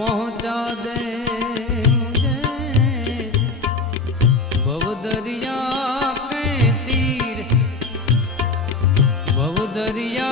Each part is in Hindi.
पहुँचा दे मुझे। भवदरिया के तीर भवदरिया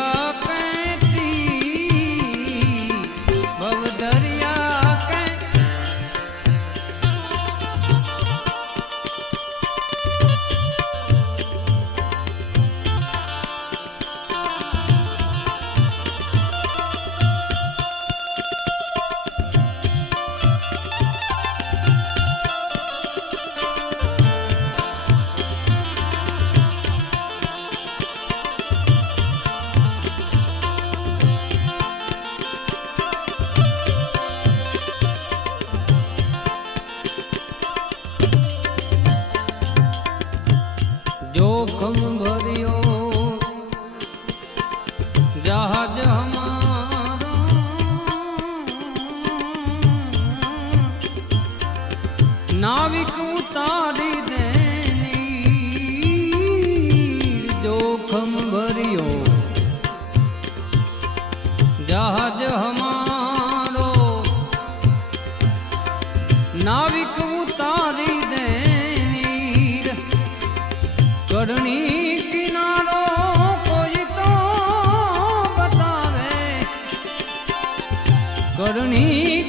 जोखम भरियो जहाज़ हमारा। नाविक उतारी जोखम भरियो जहाज़ हमारो। नाविक उतारी ધરણી કિનારો કોઈ તો બતાવે. કરણી